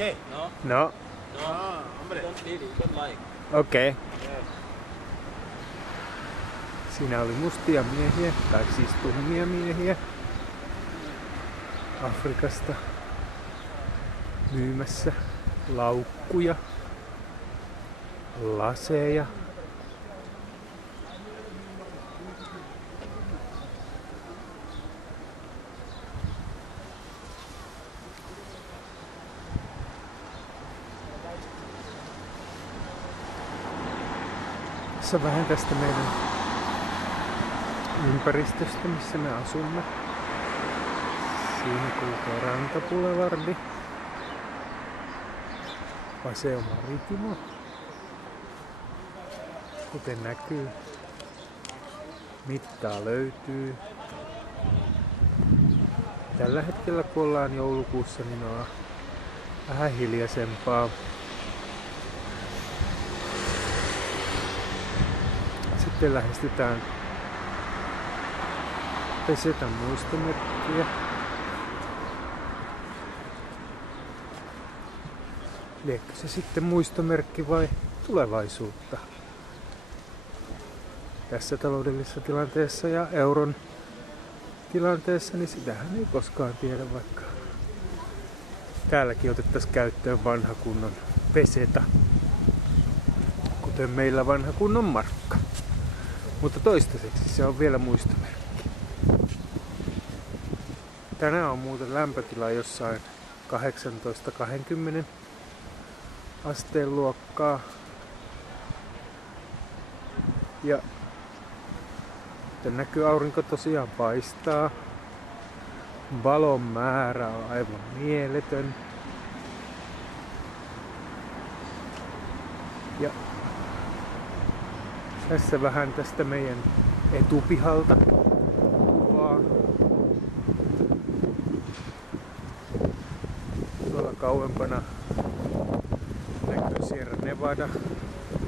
qué? No. No. No. Ah, hombre. Don't need it. Don't like. Okei. Yeah. Siinä oli mustia miehiä, tai siis tummia miehiä Afrikasta myymässä laukkuja, laseja. Tässä vähän tästä meidän ympäristöstä, missä me asumme. Siinä kulkee Rantapulevardi. Paseo Maritimo. Kuten näkyy, mittaa löytyy. Tällä hetkellä kun ollaan joulukuussa, niin on vähän hiljaisempaa. Sitten lähestytään Pesetän muistomerkkiä. Liekö se sitten muistomerkki vai tulevaisuutta? Tässä taloudellisessa tilanteessa ja euron tilanteessa, niin sitähän ei koskaan tiedä, vaikka täälläkin otettaisiin käyttöön vanha kunnon peseta. Kuten meillä vanha kunnon markka. Mutta toistaiseksi se on vielä muistomerkki. Tänään on muuten lämpötila jossain 18-20 asteen luokkaa. Ja näkyy aurinko tosiaan paistaa. Valon määrä on aivan mieletön. Ja tässä vähän tästä meidän etupihalta kuvaa. Tuolla kauempana näkyy Sierra Nevada,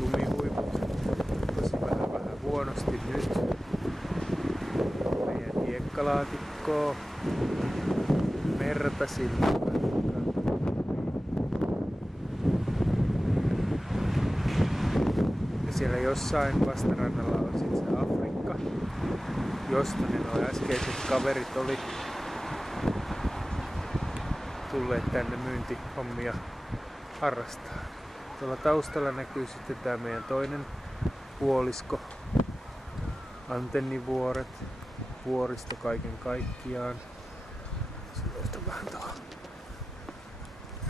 lumihuiput. Tosi vähän huonosti nyt. Meidän hiekkalaatikkoa, merta sinne. Ja siellä jossain vastarannalla on sitten se Afrikka, josta ne nuo äskeiset kaverit oli tulleet tänne myyntihommia harrastaa. Tuolla taustalla näkyy sitten tää meidän toinen puolisko. Antennivuoret, vuoristo kaiken kaikkiaan. Sieltä vähän tuohon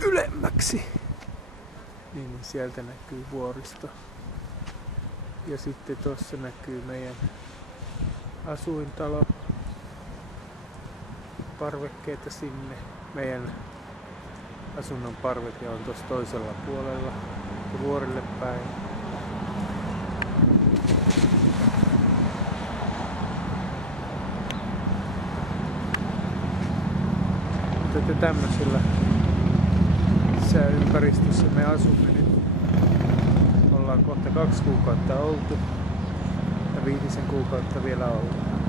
ylemmäksi. Niin sieltä näkyy vuoristo. Ja sitten tuossa näkyy meidän asuintalo. Parvekkeita sinne. Meidän asunnon parveke on tuossa toisella puolella vuorille päin. Mutta tämmöisellä sääympäristössä me asumme nyt. Ollaan kohta 2 kuukautta oltu ja 5 kuukautta vielä ollaan.